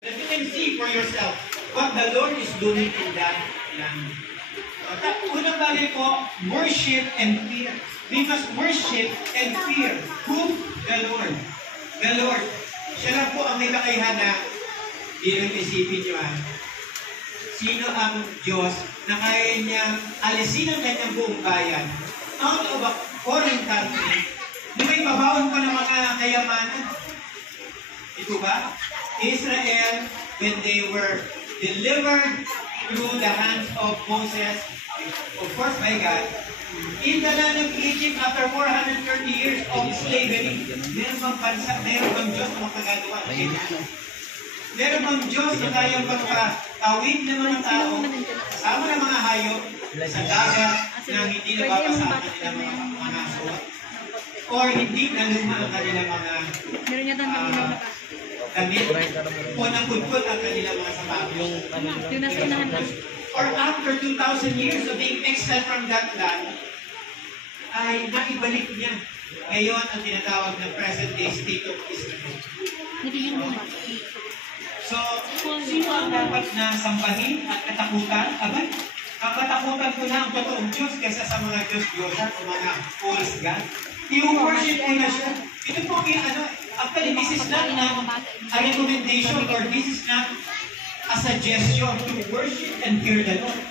That you can see for yourself what the Lord is doing in that land. Unang bagay po, worship and fear. We must worship and fear. Who? The Lord. The Lord. Siya lang po ang may kakayahan na bilang isipin nyo sino ang Diyos na kaya niyang alisin ang kanyang buong bayan out of a foreign country na may babawon pa ng mga kayamanan. Ito ba? Israel, when they were delivered through the hands of Moses, of course by God, in the land of Egypt after 430 years of slavery, meron bang bansa, meron bang Diyos na makagagawa ng ganyan? Meron bang Diyos na kayang pagpatawid ng mga tao, kasama ng mga hayop, sa dagat na hindi nababasa ang kanilang mga nasot? Or hindi naluma ang kanilang mga damit? O napudpud ang kanilang mga sapatos? Or after 2,000 years of being exiled from that land, ay naibalik niya ngayon ang tinatawag na present-day state of Israel. So, sino ang dapat na sambahin at katakutan? Abay, ang katakutan ko na ang totoong Diyos kaysa sa mga Diyos-Diyosan o mga false God. I-worship ko na siya. Ito po actually this is not a recommendation or this is not a suggestion to worship and fear the Lord.